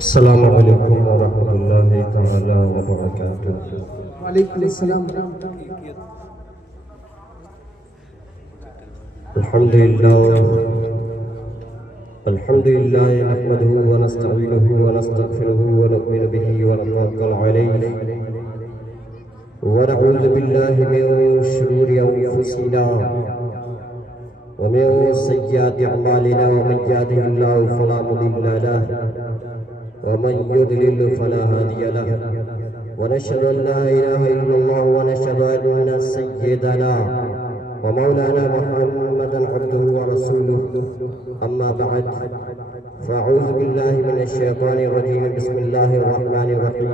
السلام علیکم ورحمۃ اللہ تعالی وبرکاتہ۔ وعلیکم السلام۔ الحمدللہ نحمده ونستعینه ونستغفره ونؤمن به ونتوکل علیہ ونعوذ باللہ من شرور انفسنا ومن سیئات اعمالنا ومن یهده اللہ فلا مضل له ومن يضلل فلا هادي له ونشهد ان لا اله الا الله ونشهد ان سيدنا ومولانا محمدا عبده ورسوله اما بعد فاعوذ بالله من الشيطان الرجيم بسم الله الرحمن الرحيم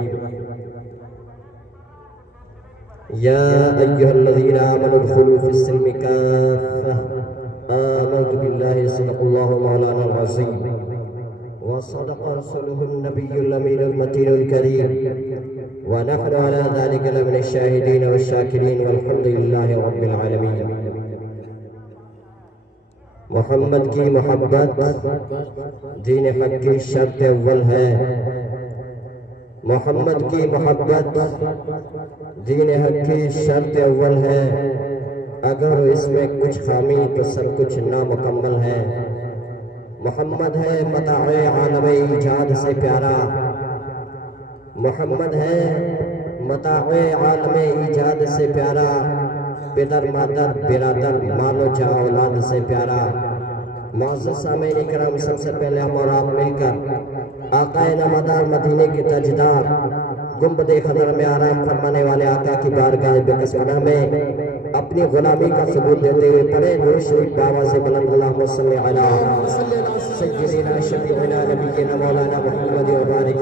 يا ايها الذين امنوا ادخلوا في السلم كافة آمنت بالله صدق الله مولانا العظيم وصدق رسوله النبي الأمين المتين الكريم ونحن على ذلك لمن الشاهدين والشاكرين والحمد لله رب العالمين۔ محمد کی محبت دین حق کی شرط اول ہے، محمد کی محبت دین حق کی شرط اول ہے، اگر اس میں کچھ خامی تو سب کچھ نامکمل ہے۔ محمد ہے متاع عالم ایجاد سے پیارا، محمد ہے متاع عالم ایجاد سے پیارا، پدر مادر برادر مال و جاں اولاد سے پیارا۔ معزز سامعین کرام، سب سے پہلے ہم اور آپ مل کر آقا نامدار مدینے کی تاجدار گنبد خضر میں آرام فرمانے والے آقا کی بارگاہ بقسمتہ میں اپنی غلامی کا ثبوت دیتے ہوئے پڑھے نور شریف بآواز بلند اللہم صلی علی سیدنا شفیعنا نبینا مولانا محمد وبارک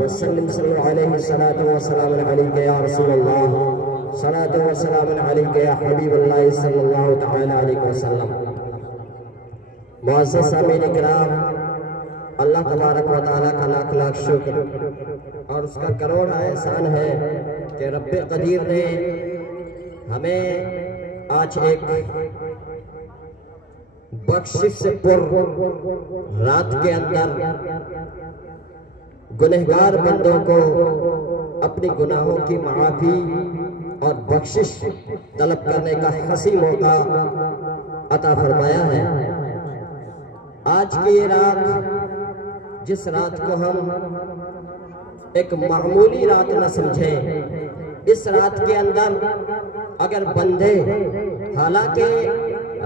وسلم صلی علیہ صلاۃ و سلام علیک یا رسول اللہ، صلاۃ و سلام علیک یا حبیب اللہ صلی اللہ تعالی علیہ وسلم۔ معزز سامعین کرام، اللہ تبارک و تعالیٰ کا لاکھ لاکھ شکر اور اس کا کروڑا احسان ہے کہ رب قدیر نے ہمیں آج ایک بخشش سے پر رات کے اندر گنہگار بندوں کو اپنی گناہوں کی معافی اور بخشش طلب کرنے کا حسین موقع عطا فرمایا ہے۔ آج کی یہ رات، جس رات کو ہم ایک معمولی رات نہ سمجھیں، اس رات کے اندر اگر بندے، حالانکہ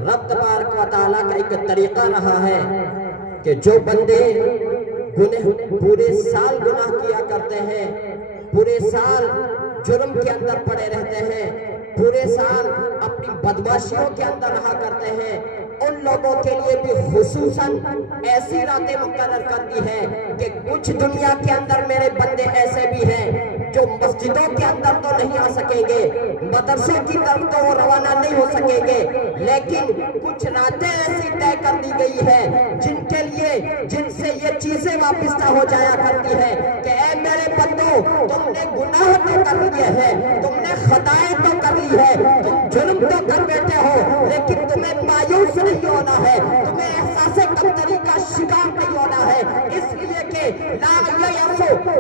رب تبارک و تعالیٰ کا ایک طریقہ رہا ہے کہ جو بندے پورے سال گناہ کیا کرتے ہیں، پورے سال جرم کے اندر پڑے رہتے ہیں، پورے سال اپنی بدماشیوں کے اندر رہا کرتے ہیں، ان لوگوں کے لیے بھی خصوصاً ایسی راتیں مقرر کرتی ہیں کہ کچھ دنیا کے اندر میرے بندے ایسے بھی ہیں جو مسجدوں کے اندر تو نہیں آ سکیں گے، مدرسوں کی طرف تو وہ روانہ نہیں ہو سکیں گے، لیکن کچھ راتیں ایسی طے کر دی گئی ہیں جن کے لیے، جن سے یہ چیزیں وابستہ ہو جایا کرتی ہیں کہ اے میرے بندو، تم نے گناہ تو کر لیے ہیں، تم نے خطائیں تو کر لی ہے، تم جرم تو کر بیٹھے ہو، لیکن تمہیں مایوس نہیں ہونا ہے، تمہیں احساس کمتری کا شکار نہیں ہونا ہے، اس لیے کہ لا ییأسوا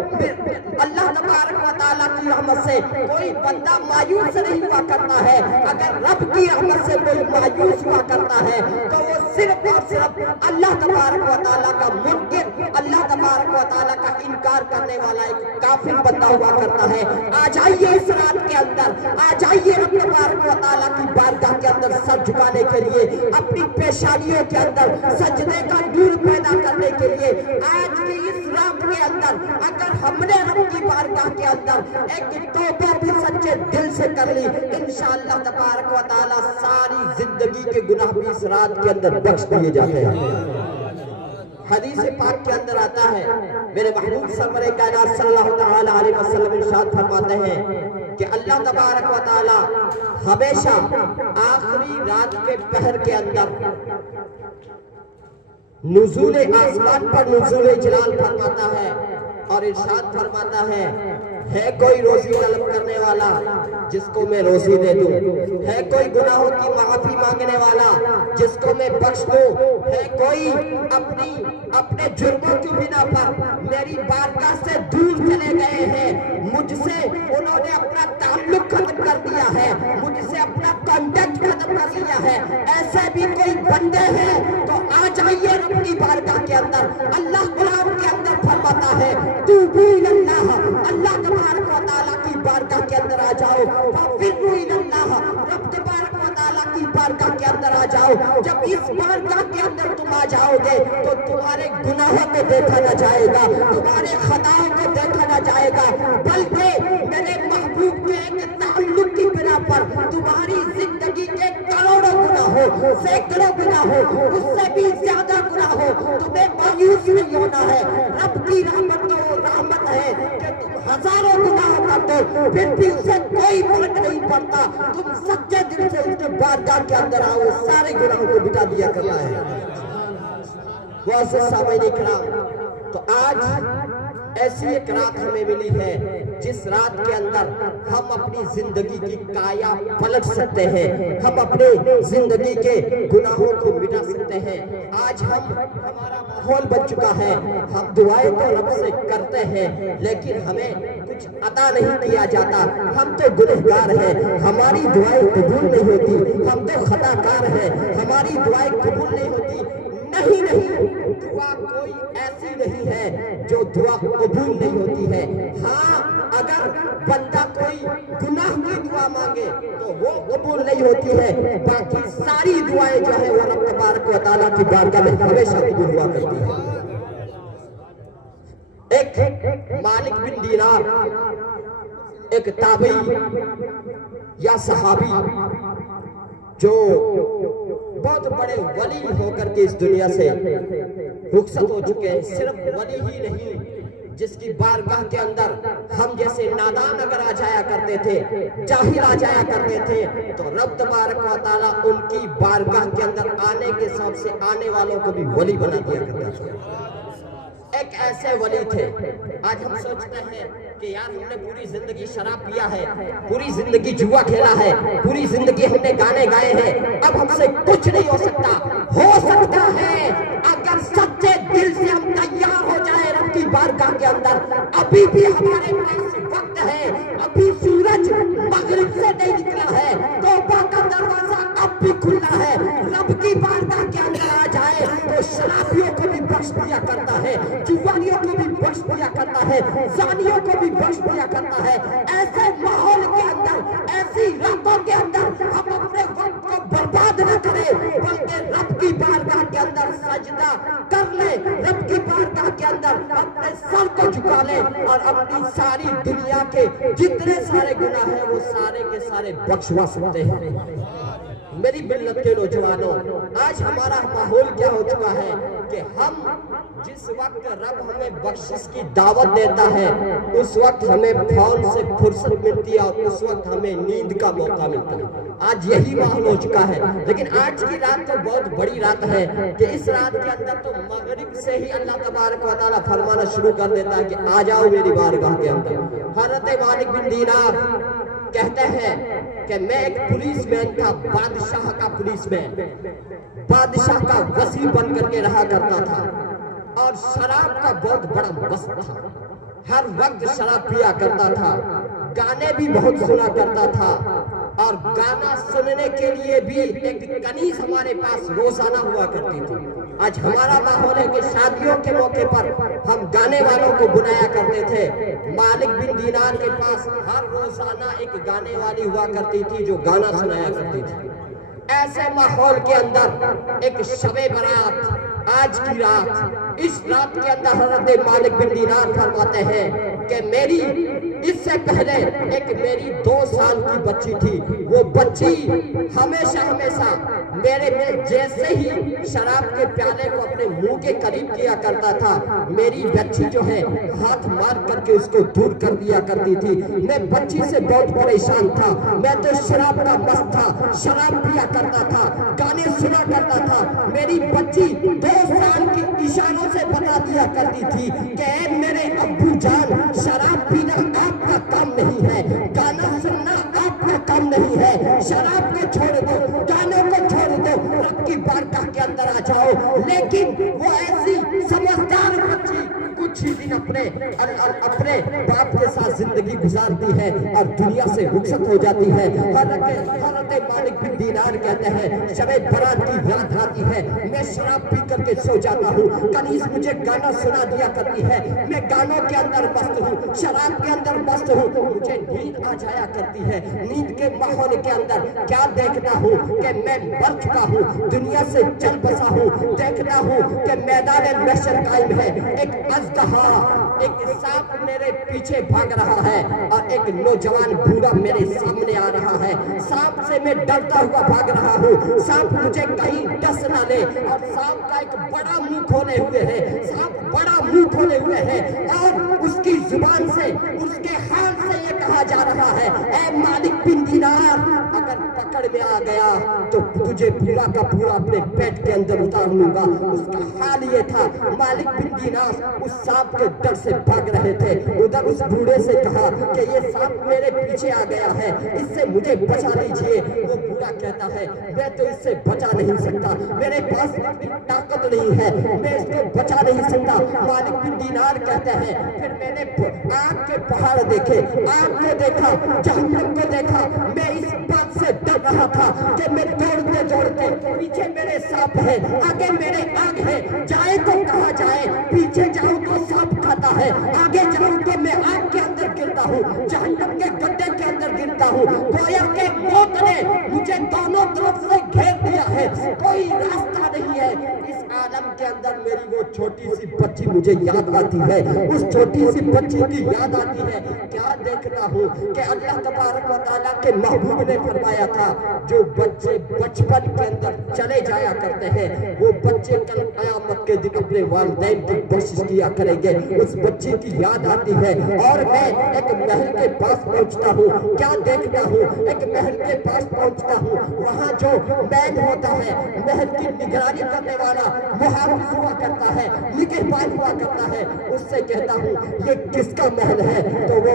اللہ تبارک و تعالیٰ کی رحمت سے کوئی بندہ مایوس نہیں ہوا کرتا ہے۔ اگر رب کی رحمت سے کوئی مایوس ہوا کرتا ہے تو وہ صرف اور صرف اللہ تبارک و تعالیٰ کا منکر، اللہ تبارک و تعالیٰ کا انکار کرنے والا ایک کافر بندہ ہوا کرتا ہے۔ آ جائیے اس رات کے اندر، آ جائیے رب تبارک و تعالیٰ کی بارگاہ کے اندر سر جھکانے کے لیے، اپنی پیشانیوں کے اندر سجدے کا نور پیدا کرنے کے لیے۔ آج کی اس رات کے اندر اگر ہم نے رب کی بارگاہ کے اندر ایک توبہ بھی سچے دل سے کر لی، انشاءاللہ تبارک و تعالیٰ ساری زندگی کے گناہ بھی اس رات کے اندر بخش دیے جاتے ہیں۔ حدیث پاک کے اندر آتا ہے، میرے محبوب سرور کائنات صلی اللہ تعالی علیہ وسلم ارشاد فرماتے ہیں کہ اللہ تبارک و تعالی ہمیشہ آخری رات کے پہر کے اندر نزول آسمان پر نزول جلال فرماتا ہے اور ارشاد فرماتا ہے کوئی روزی طلب کرنے والا جس کو میں روزی دے دوں، ہے کوئی گناہوں کی معافی مانگنے والا جس کو میں بخش دوں، ہے کوئی اپنے جرموں کی بنا پر میری بارگاہ سے دور چلے گئے ہیں، مجھ سے انہوں نے اپنا تعلق ختم کر دیا ہے، مجھ سے اپنا کانٹیکٹ ختم کر لیا ہے، ایسے بھی کوئی بندے ہیں تو آ جائیے رب کی بارگاہ کے اندر۔ اللہ قرآن کے اندر فرماتا ہے توبوا الی اللہ، اللہ تبارک و تعالیٰ کی بارگاہ کے اندر آ جاؤ، ففروا الی اللہ، رب تبارک و تعالیٰ کی بارگاہ کے اندر آ جاؤ۔ جب اس بارگاہ کے اندر تم آ جاؤ گے تو تمہارے گناہوں کو دیکھا نہ جائے گا، تمہارے خطاؤں کو دیکھا نہ جائے گا، بلکہ میرے محبوب کے ایک تعلق کی بنا پر تمہاری زندگی کے کروڑوں گناہ ہو، سینکڑوں گناہ ہو، اس سے بھی زیادہ گناہ ہو، تمہیں مایوس نہیں ہونا ہے۔ رب کی رحمت تو وہ رحمت ہے کہ تم ہزاروں گناہ کر دو پھر بھی اسے کوئی فرق نہیں پڑتا، تم سچے دل سے اس کے بارگاہ کے اندر آؤ، سارے گناہوں کو مٹا دیا کرتا ہے۔ معزز سامعین کرام، تو آج ایسی ایک رات ہمیں ملی ہے جس رات کے اندر ہم اپنی زندگی کی کایا پلٹ سکتے ہیں، ہم اپنے زندگی کے گناہوں کو مٹا سکتے ہیں۔ آج ہمارا ماحول بن چکا ہے، ہم دعائیں تو رب سے کرتے ہیں لیکن ہمیں کچھ عطا نہیں کیا جاتا، ہم تو گنہگار ہیں، ہماری دعائیں قبول نہیں ہوتی، ہم تو خطا کار ہیں، ہماری دعائیں قبول نہیں ہوتی۔ نہیں، دعا کوئی ایسی نہیں ہے جو دعا قبول نہیں ہوتی ہے۔ ہاں، اگر بندہ کوئی گناہ کی دعا مانگے تو وہ قبول نہیں ہوتی ہے، باقی ساری دعائیں جو ہیں وہ رب تبارک و تعالیٰ کی بارگاہ میں ہمیشہ قبول ہوا کرتی ہیں۔ ایک مالک بن دینار، ایک تابعی یا صحابی جو بہت بڑے ولی ہو کر کے اس دنیا سے رخصت ہو چکے ہیں، صرف ولی ہی نہیں، جس کی بارگاہ کے اندر ہم جیسے نادان اگر آ جایا کرتے تھے، جاہل آ جایا کرتے تھے، تو رب تبارک و تعالیٰ ان کی بارگاہ کے اندر آنے کے سبب سے آنے والوں کو بھی ولی بنا دیا کرتا تھا۔ ایک ایسے ولی تھے، آج ہم سوچتے ہیں کہ یار ہم نے پوری زندگی شراب پیا ہے، پوری زندگی جوا کھیلا ہے، پوری زندگی ہم نے گانے گائے ہیں، اب ہم سے کچھ نہیں ہو سکتا ہے اگر سچے دل سے ہم تیار ہو جائے رب کی بارگاہ کے اندر، ابھی بھی ہمارے پاس وقت ہے، ابھی سورج مغرب سے نہیں نکلا ہے، توبہ کا دروازہ اب بھی کھلا ہے، رب کی بارگاہ کے اندر آ جائے تو شرابیوں کو بھی بخش دیا کرتا ہے، جوانیوں کو بھی بخش دیا کرتا ہے، زانیوں کو بھی بخش دیا کرتا ہے۔ ایسے ماحول کے اندر، ایسی راتوں کے اندر ہم اپنے وقت کو برباد نہ کریں، بلکہ رب کی بارگاہ کے اندر سجدہ کر لیں، رب کی بارگاہ کے اندر اپنے سر کو جھکا لیں اور اپنی ساری دنیا کے جتنے سارے گناہ ہیں وہ سارے کے سارے بخشوا سکتے ہیں۔ میری ملت کے نوجوانوں، آج ہمارا ماحول کیا ہو چکا ہے کہ ہم جس وقت رب ہمیں بخشش کی دعوت دیتا ہے اس وقت ہمیں فون سے فرصت ملتی ہے اور اس وقت ہمیں نیند کا موقع ملتا ہے۔ آج یہی ماحول ہو چکا ہے، لیکن آج کی رات تو بہت بڑی رات ہے کہ اس رات کے اندر تو مغرب سے ہی اللہ تبارک و تعالیٰ فرمانا شروع کر دیتا ہے کہ آ جاؤ میری بارگاہ کے اندر۔ حضرت مالک بن دینار کہتے ہیں کہ میں ایک پولیس مین تھا، بادشاہ کا پولیس مین، بادشاہ کا وزیر بن کر کے رہا کرتا تھا اور شراب کا بہت بڑا مست تھا، ہر وقت شراب پیا کرتا تھا، گانے بھی بہت سنا کرتا تھا اور گانا سننے کے لیے بھی ایک کنیز ہمارے پاس روزانہ ہوا کرتی تھی۔ آج ہمارا ماحول ہے کہ شادیوں کے موقع پر ہم گانے والوں کو بنایا کرتے تھے، مالک بن دینار کے پاس ہر روزانہ ایک گانے والی ہوا کرتی تھی جو گانا سنایا کرتی تھی۔ ایسے ماحول کے اندر ایک شب برات، آج کی رات، اس رات کے اندر حضرت مالک بن دینار فرماتے ہیں کہ میری اس سے پہلے ایک میری 2 سال کی بچی تھی، وہ بچی ہمیشہ میرے جیسے ہی شراب کے پیالے کو اپنے منہ کے قریب کیا کرتا تھا، میری بچی جو ہے ہاتھ مار کر کے اس کو دور کر دیا کرتی تھی۔ میں بچی سے بہت پریشان تھا، میں تو شراب کا مست تھا، شراب پیا کرتا تھا، گانے سنا کرتا تھا۔ میری بچی 2 سال کی اشاروں سے بتا دیا کرتی تھی کہ اے میرے ابو جان شراب پینا آپ کا کام نہیں ہے، گانا سننا آپ کا کام نہیں ہے، شراب کو چھوڑ دو، گانوں کو چھوڑ دو، رب کی بارگاہ کے اندر آ جاؤ۔ لیکن وہ ایسی سمجھدار بچی کچھ ہی دن اپنے باپ کے ساتھ زندگی گزارتی ہے اور دنیا سے رخصت ہو جاتی ہے۔ حضرت مالک بن دینار کہتے ہیں شب برات کی رات آتی ہے، میں شراب پی کر کے سو جاتا ہوں، کنیز مجھے گانا سنا دیا کرتی ہے، میں گانوں کے اندر مست ہوں، شراب کے اندر مست ہوں، مجھے نیند آ جایا کرتی ہے۔ نیند کے ماحول کے اندر کیا دیکھتا ہوں کہ میں مر چکا ہوں، دنیا سے چل بسا ہوں، دیکھتا ہوں کہ میدان محشر قائم ہے، ایک اژدہا، ایک سانپ میرے پیچھے بھاگ رہا ہے اور ایک نوجوان بوڑھا میرے سامنے آ رہا ہے۔ سانپ سے میں ڈرتا ہوا بھاگ رہا ہوں، سانپ مجھے کہیں ڈس نہ لے، اور سانپ کا ایک بڑا منہ کھولے ہوئے ہے، سانپ بڑا منہ کھولے ہوئے ہے اور اس کی زبان سے، اس کے حال سے یہ کہا جا رہا ہے اے مالک بن دینار، اگر پکڑ میں آ گیا تو تجھے پورا کا پورا اپنے پیٹ کے اندر اتار لوں گا۔ اس کا حال یہ تھا۔ مالک بن دینار اس سانپ کے ڈر سے بھاگ رہے تھے، ادھر اس بوڑھے سے کہا کہ یہ سانپ میرے پیچھے آ گیا ہے، اس سے مجھے بچا لیجئے۔ وہ بوڑھا کہتا ہے میں تو اس سے بچا نہیں سکتا، میرے پاس طاقت نہیں ہے، میں اس کو بچا نہیں سکتا۔ مالک بن دینار کہتے ہیں پھر میں نے آگ کے پہاڑ دیکھے، آگ کو دیکھا، جہنم کو دیکھا، میں اس بات سے ڈر رہا تھا کہ میں دوڑتے دوڑتے پیچھے میرے سانپ ہے، آگے میرے آگ ہے، جائے تو کہاں جائے، پیچھے جاؤں تو سانپ کھاتا ہے، آگے جاؤں تو میں آگ کے اندر گرتا ہوں، جہنم کے گڈھے کے اندر گرتا ہوں۔ گویا کہ موت نے مجھے دونوں طرف سے گھیر دیا ہے، کوئی راستہ نہیں ہے۔ اس عالم کے اندر میری وہ چھوٹی سی بچی مجھے یاد آتی ہے، اس چھوٹی سی بچی کی یاد آتی ہے۔ کیا دیکھتا ہوں کہ اللہ تبارک و تعالیٰ کے محبوب نے فرمایا تھا جو بچے بچپن کے اندر چلے جایا کرتے ہیں وہ بچے کل قیامت کے دن اپنے والدین کی بخشش کیا کریں گے۔ اس بچی کی یاد آتی ہے اور میں ایک محل کے پاس پہنچتا ہوں، کیا دیکھتا ہوں، ایک محل کے پاس پہنچتا ہوں، وہاں جو مین ہوتا ہے، محل کی نگرانی کرنے والا محافظ ہوا کرتا ہے، نگہبان ہوا کرتا ہے، اس سے کہتا ہوں یہ کس کا محل ہے؟ تو وہ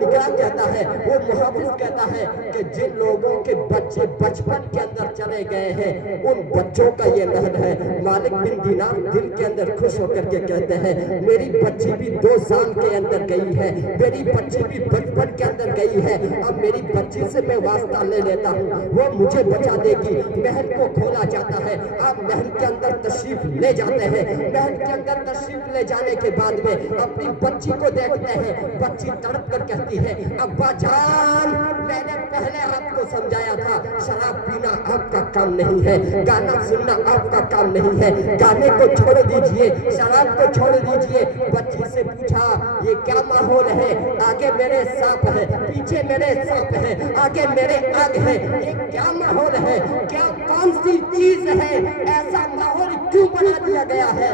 نگراں کہتا ہے، وہ محافظ کہتا ہے کہ جن لوگوں کے بچے بچپن کے اندر چلے گئے ہیں ان بچوں کا یہ محل ہے۔ مالک بن دینار دل کے اندر خوش ہو کر کے کہتے ہیں میری بچی بھی 2 سال کے اندر گئی ہے، میری بچی بھی بچپن کے اندر گئی ہے، اب میری بچی سے میں واسطہ لے لیتا ہوں، وہ مجھے بچا دے گی۔ محل کو کھولا جاتا ہے، آپ محل کے اندر تشریف لے جاتے ہیں، محل کے اندر تشریف لے جانے کے بعد میں اپنی بچی کو دیکھتے ہیں، بچی تڑپ کر کہتی ہے ابا جان میں نے پہلے آپ کو سمجھایا تھا شراب پینا آپ کا کام نہیں ہے، گانا سننا آپ کا کام نہیں ہے، گانے کو چھوڑ دیجئے، شراب کو چھوڑ دیجئے۔ بچی سے پوچھا یہ کیا ماحول ہے؟ آگے میرے سانپ ہے، پیچھے میرے سانپ ہے، آگے میرے آگ ہے، یہ کیا ماحول ہے؟ کیا کون سی چیز ہے؟ ایسا ماحول کیوں بنا دیا گیا ہے؟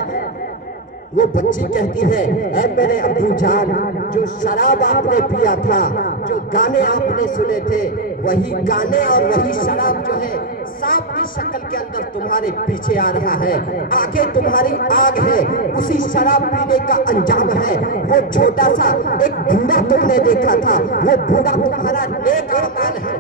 وہ بچی کہتی ہے اے میرے ابو جان جو شراب آپ نے پیا تھا، جو گانے آپ نے سنے تھے، وہی گانے اور وہی شراب جو ہے سانپ کی شکل کے اندر تمہارے پیچھے آ رہا ہے، آگے تمہاری آگ ہے، اسی شراب پینے کا انجام ہے۔ وہ چھوٹا سا ایک بوڑھا تم نے دیکھا تھا، وہ بوڑھا تمہارا نیک اعمال ہے،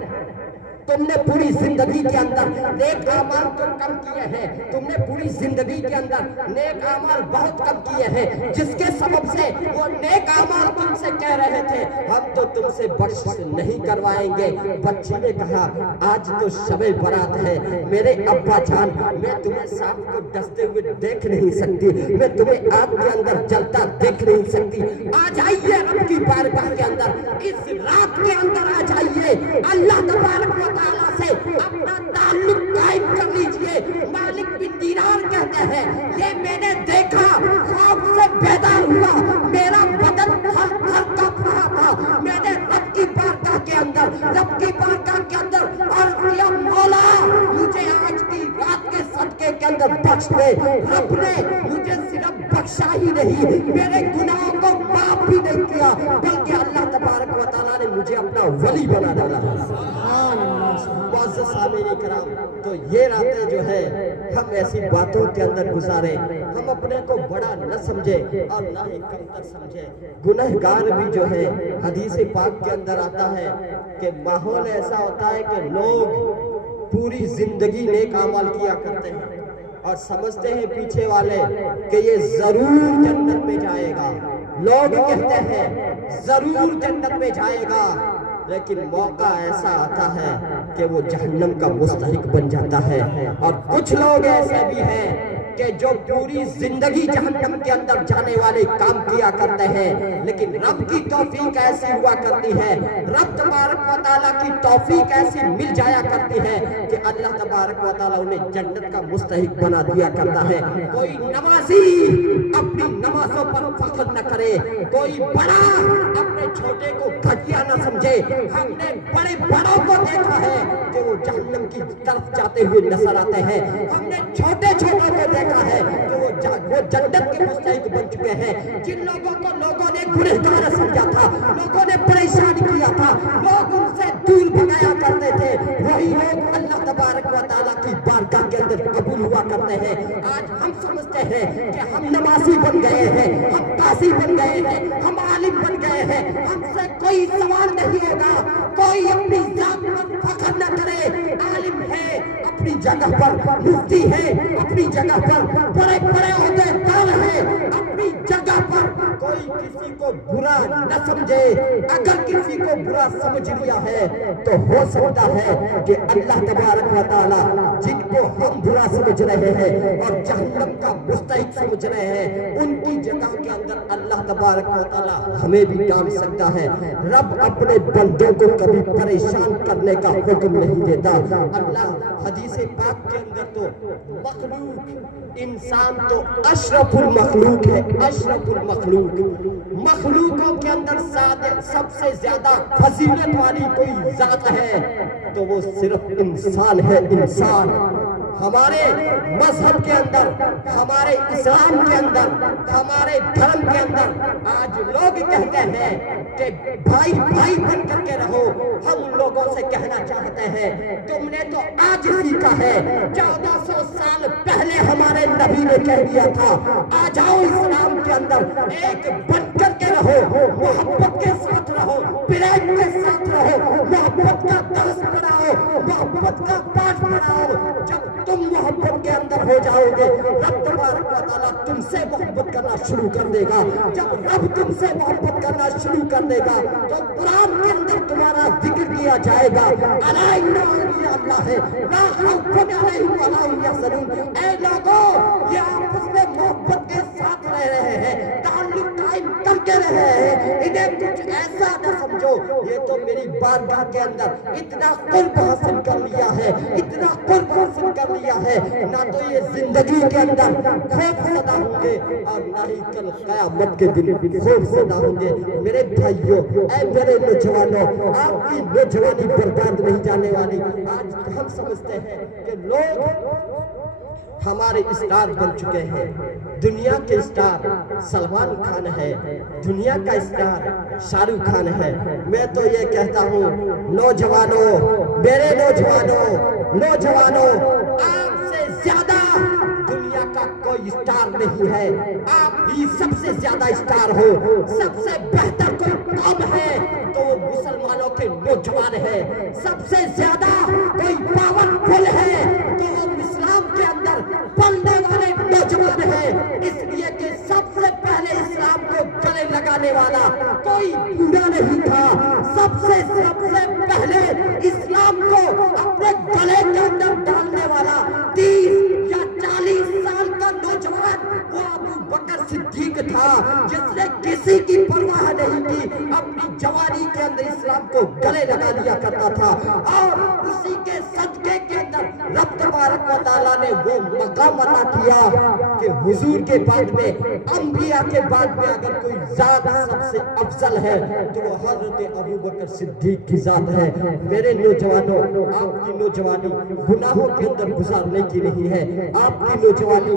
تم نے پوری زندگی کے اندر نیک اعمال تو کم کیے ہیں، تم نے پوری زندگی کے اندر نیک اعمال بہت کم کیے ہیں، جس کے سبب سے وہ نیک اعمال تم سے کہہ رہے تھے ہم تو تم سے بخشش نہیں کروائیں گے۔ بچی نے کہا آج تو شب برات ہے میرے ابا جان، میں تمہیں سانپ کو ڈستے ہوئے دیکھ نہیں سکتی، میں تمہیں آگ کے اندر جلتا دیکھ نہیں سکتی، آ جائیے رب کی بارگاہ کے اندر، اس رات کے اندر آ جائیے، اللہ تبارک و تعالیٰ سے اپنا تعلق قائم کر لیجئے۔ مالک بن دینار کہتے ہیں یہ میں نے دیکھا، خواب سے بیدار ہوا، میرا بدن تھر تھر کانپ رہا تھا، میں نے رب کی بارگاہ کے اندر عرض کیا مولا مجھے آج کی رات کے صدقے کے اندر بخش دے۔ رب نے مجھے صرف بخشا ہی نہیں، میرے گناہوں کو معاف بھی نہیں کیا۔ کیا بلکہ اللہ تبارک و تعالیٰ نے مجھے اپنا ولی بنا ڈالا۔ معزز سامعین کرام، تو یہ راتیں جو ہے ہم ایسی باتوں کے اندر گزاریں، ہم اپنے کو بڑا نہ سمجھیں اور نہ ہی کمتر سمجھیں۔ گنہگار بھی جو ہے حدیث پاک کے اندر آتا ہے کہ ماحول ایسا ہوتا ہے کہ لوگ پوری زندگی نیک اعمال کیا کرتے ہیں اور سمجھتے ہیں پیچھے والے کہ یہ ضرور جنت میں جائے گا، لوگ کہتے ہیں ضرور جنت میں جائے گا، لیکن موقع ایسا آتا ہے کہ وہ جہنم کا مستحق بن جاتا ہے۔ اور کچھ لوگ ایسے بھی ہیں کہ جو پوری زندگی جہنم کے اندر جانے والے کام کیا کرتے ہیں، لیکن رب کی توفیق ایسی ہوا کرتی ہے، رب تبارک و تعالیٰ کی توفیق ایسی مل جایا کرتی ہے کہ اللہ تبارک و تعالیٰ انہیں جنت کا مستحق بنا دیا کرتا ہے۔ کوئی نمازی اپنی نمازوں پر فخر نہ کرے، کوئی بڑا اپنے چھوٹے کو گھٹیا نہ سمجھے۔ ہم نے بڑے بڑوں کو دیکھا ہے کہ وہ جہنم کی طرف جاتے ہوئے نظر آتے ہیں، ہم نے چھوٹے چھوٹوں کو دیکھا ہے کہ وہ جنت کے مستحق بن چکے ہیں۔ جن لوگوں کو لوگوں نے گنہگار سمجھا تھا، لوگوں نے پریشان کیا تھا، لوگ ان سے دور بھگایا کرتے تھے، وہی لوگ اللہ تبارک و تعالیٰ کی بارگاہ کے اندر قبول ہوا کرتے ہیں۔ آج ہم سمجھتے ہیں کہ ہم نمازی بن گئے ہیں، ہم قاضی بن گئے ہیں، ہم عالم بن گئے ہیں، ہم سے کوئی سوال نہیں ہوگا، کوئی اپنی ذات پر فخر نہ کرے۔ عالم ہے اپنی جگہ پر، مفتی ہے اپنی جگہ پر، بڑے بڑے عہدے دار ہیں اپنی جگہ پر، کوئی کسی کو برا نہ سمجھے۔ اگر کسی کو برا سمجھ لیا ہے تو ہو سکتا ہے کہ اللہ تبارک و تعالیٰ جن کو ہم برا سمجھ رہے ہیں اور جہنم کا مستحق سمجھ رہے ہیں، ان کی جگہ کے اندر اللہ تبارک و تعالیٰ ہمیں بھی ڈال سکتا ہے۔ رب اپنے بندوں کو کبھی پریشان کرنے کا حکم نہیں دیتا۔ اللہ حدیث پاک کے اندر تو مخلوق انسان تو اشرف المخلوق ہے، اشرف المخلوق، مخلوقوں کے اندر سب سے زیادہ فضیلت والی کوئی ذات ہے تو وہ صرف انسان ہے، انسان۔ ہمارے مذہب کے اندر، ہمارے اسلام کے اندر، ہمارے دھرم کے اندر آج لوگ کہتے ہیں کہ بھائی بھائی بن کر کے رہو۔ ہم ان لوگوں سے کہنا چاہتے ہیں تم نے تو آج سیکھا ہے، 1400 سال پہلے ہمارے نبی نے کہہ دیا تھا آ جاؤ اسلام کے اندر ایک بن کر کے رہو، محبت کے ساتھ رہو، پریم کے ساتھ رہو، محبت کا درس پڑھاؤ، محبت کا پاٹ پڑھاؤ۔ جب تم محبت کے اندر ہو جاؤ گے، رب تبارک و تعالیٰ تم سے محبت کرنا شروع کر دے گا۔ جب رب تم سے محبت کرنا شروع کر دے گا تو قرآن کے اندر تمہارا ذکر کیا جائے گا، الا ان اولیاء اللہ لا خوف علیہم ولا هم یحزنون۔ اے لوگوں، یہ آپس میں محبت کے ساتھ رہ رہے ہیں، تعلق قائم کر کے رہ رہے ہیں، انہیں کچھ ایسا نہ سمجھو یہ تو میری بارگاہ کے اندر اتنا قرب حاصل کر لیا ہے، اتنا قرب حاصل کر لیا ہے، نہ تو یہ زندگی کے اندر خوف زدہ ہوں گے اور نہ ہی کل قیامت کے دن خوف زدہ ہوں گے۔ میرے بھائیوں، اے میرے نوجوانوں، آپ کی نوجوانی برباد نہیں جانے والی۔ آج ہم سمجھتے ہیں کہ لوگ ہمارے اسٹار بن چکے ہیں، دنیا کے اسٹار سلمان خان ہے، دنیا کا اسٹار شاہ رخ خان ہے۔ میں تو یہ کہتا ہوں نوجوانوں، میرے نوجوانوں، آپ سے زیادہ دنیا کا کوئی اسٹار نہیں ہے، آپ ہی سب سے زیادہ اسٹار ہو۔ سب سے بہتر کوئی قوم ہے تو وہ مسلمانوں کے نوجوان ہے، سب سے زیادہ کوئی پاورفل ہے تو وہ اسلام کے اندر پلنے والے نوجوان ہیں، اس لیے کہ سب سے پہلے اسلام کو گلے لگانے والا کوئی بوڑھا نہیں تھا، سب سے پہلے اسلام کو اپنے گلے کے اندر ڈالنے والا 30 یا 40 سال کا نوجوان وہ ابو بکر صدیق تھا، جس نے کسی کی پرواہ نہیں کی، اپنی جوانی کے اندر اسلام کو گلے لگا لیا کرتا تھا، اور اسی کے صدقے کے اندر رب تبارک و تعالیٰ نے وہ مقام عطا کیا کہ حضور کے بعد میں، انبیاء کے بعد میں اگر کوئی ذات سب سے افضل ہے تو وہ حضرت ابو بکر صدیق کی ذات ہے۔ میرے نوجوانوں، آپ کی نوجوانی گناہوں کے اندر گزارنے کی نہیں ہے، آپ کی نوجوانی